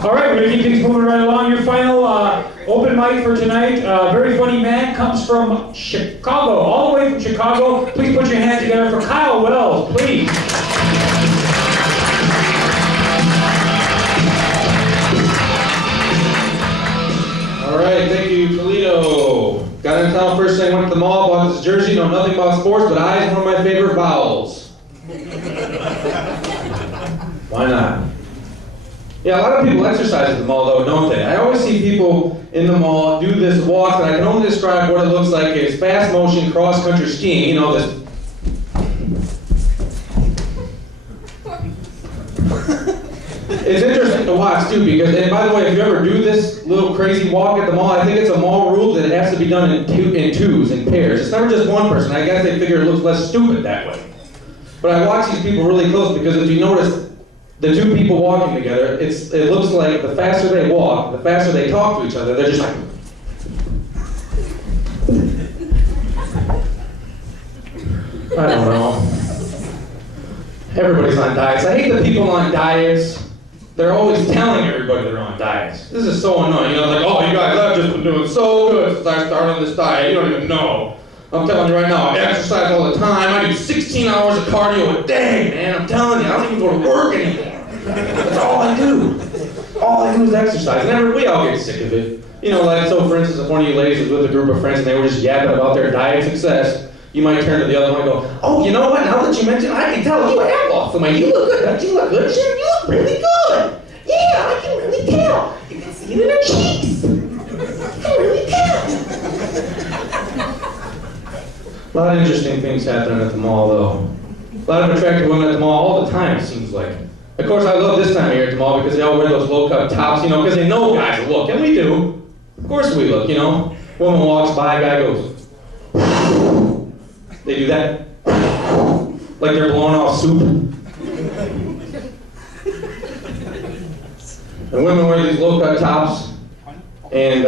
All right, we're going to keep things moving right along. Your final open mic for tonight. Very funny man comes from Chicago, all the way from Chicago. Please put your hands together for Kyle Wells, please. All right, thank you, Toledo. Got in town first thing, went to the mall, bought this jersey, know nothing about sports, but I is one of my favorite vowels. Why not? Yeah, a lot of people exercise at the mall though, don't they? I always see people in the mall do this walk that I can only describe what it looks like is fast motion cross-country skiing, you know, this. It's interesting to watch too because, and by the way, if you ever do this little crazy walk at the mall, I think it's a mall rule that it has to be done in twos, in pairs. It's never just one person. I guess they figure it looks less stupid that way. But I watch these people really close because if you notice, the two people walking together, it looks like the faster they walk, the faster they talk to each other, they're just like... I don't know. Everybody's on diets. I hate the people on diets. They're always telling everybody they're on diets. This is so annoying. You know, like, oh, you guys, I've just been doing so good since I started on this diet. You don't even know. I'm telling you right now, I exercise all the time. I do 16 hours of cardio a day, man. I'm telling you, I don't even go to work anymore. That's all I do. All I do is exercise. And we all get sick of it. You know, like, so for instance, if one of you ladies was with a group of friends and they were just yapping about their diet success, you might turn to the other one and go, oh, you know what, now that you mention, I can tell you have lost some weight. You look good, don't you look good? Jim, you look really good. Yeah, I can really tell. You can see it in her cheeks. I can really tell. A lot of interesting things happening at the mall, though. A lot of attractive women at the mall all the time, it seems like. Of course, I love this time of year at the mall because they all wear those low-cut tops, you know, because they know guys will look, and we do. Of course we look, you know. Woman walks by, guy goes. They do that. Like they're blowing off soup. And women wear these low-cut tops. And,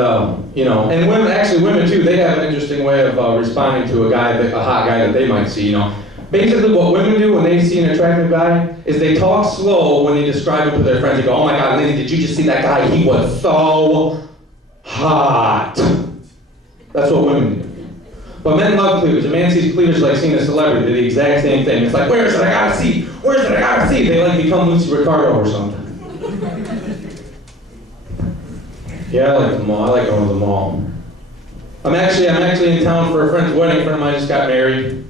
you know, and women too, they have an interesting way of responding to a hot guy that they might see, you know. Basically what women do when they see an attractive guy is they talk slow when they describe him to their friends. They go, oh my God, Lindsay, did you just see that guy? He was so hot. That's what women do. But men love cleavage. A man sees cleavage like seeing a celebrity. They're the exact same thing. It's like, where is it? I gotta see. Where is it? I gotta see. They like become Lucy Ricardo or something. Yeah, I like the mall. I like going to the mall. I'm actually in town for a friend's wedding. A friend of mine just got married.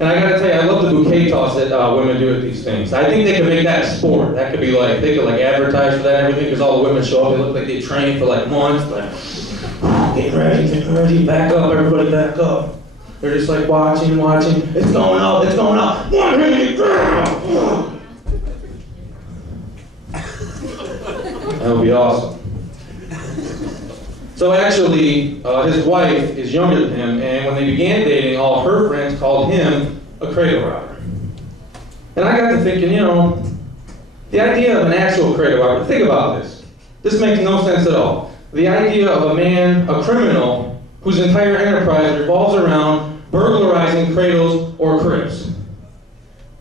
And I gotta tell you, I love the bouquet toss that women do at these things. I think they could make that a sport. That could be like, they could like advertise for that and everything because all the women show up. They look like they trained for like months. Like, get ready, back up, everybody back up. They're just like watching. It's going up. One minute, girl. That would be awesome. So actually, his wife is younger than him, and when they began dating, all her friends called him a cradle robber. And I got to thinking, you know, the idea of an actual cradle robber, think about this. This makes no sense at all. The idea of a man, a criminal, whose entire enterprise revolves around burglarizing cradles or cribs.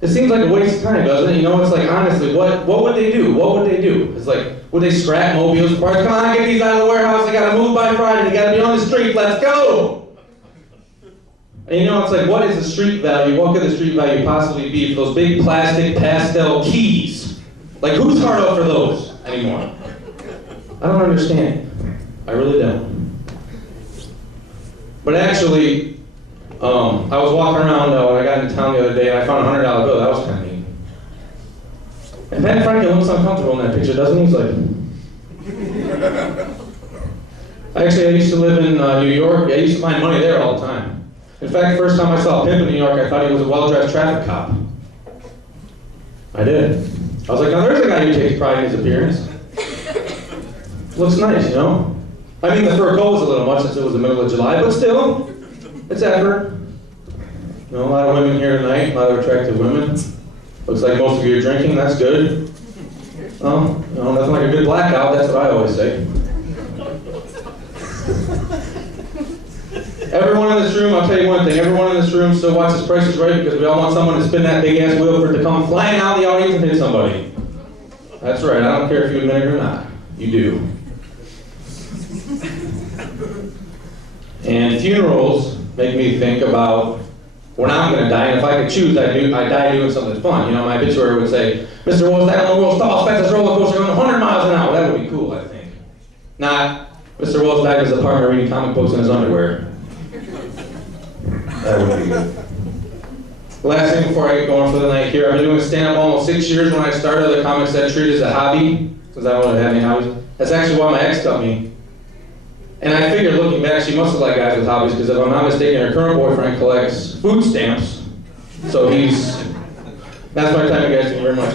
It seems like a waste of time, doesn't it? You know, it's like, honestly, what would they do? What would they do? It's like, would they scrap mobiles? Come on, get these out of the warehouse. They gotta move by Friday. They gotta be on the street. Let's go! And you know, it's like, what is the street value? What could the street value possibly be for those big plastic pastel keys? Like, who's hard up for those anymore? I don't understand. I really don't. But actually, I was walking around when I got into town the other day and I found a $100 bill. That was kind of neat. And Ben Franklin looks uncomfortable in that picture, doesn't he? He's like... Actually, I used to live in New York. I used to find money there all the time. In fact, the first time I saw a pimp in New York, I thought he was a well-dressed traffic cop. I did. I was like, now there's a guy who takes pride in his appearance. Looks nice, you know? I mean, the fur coat was a little much since it was the middle of July, but still, it's effort. You know, a lot of women here tonight, a lot of attractive women. Looks like most of you are drinking, that's good. Well, you know, nothing like a good blackout, that's what I always say. Everyone in this room, I'll tell you one thing, everyone in this room still watches Price is Right because we all want someone to spin that big ass wheel for it to come flying out of the audience and hit somebody. That's right, I don't care if you admit it or not. You do. And funerals make me think about when I'm going to die, and if I could choose, I'd die doing something fun. You know, my obituary would say, Mr. Willis died on the world's tallest, fastest roller coaster going 100 miles an hour. That would be cool, I think. Not, Mr. Willis died as a partner reading comic books in his underwear. That would be good. Last thing before I get going for the night here, I've been doing stand-up almost 6 years. When I started, the comics said treat it as a hobby, because I wanted to have any hobbies. That's actually why my ex cut me. And I figured, looking back, she must have liked guys with hobbies, because if I'm not mistaken, her current boyfriend collects food stamps. So that's my time, you guys. Thank you very much.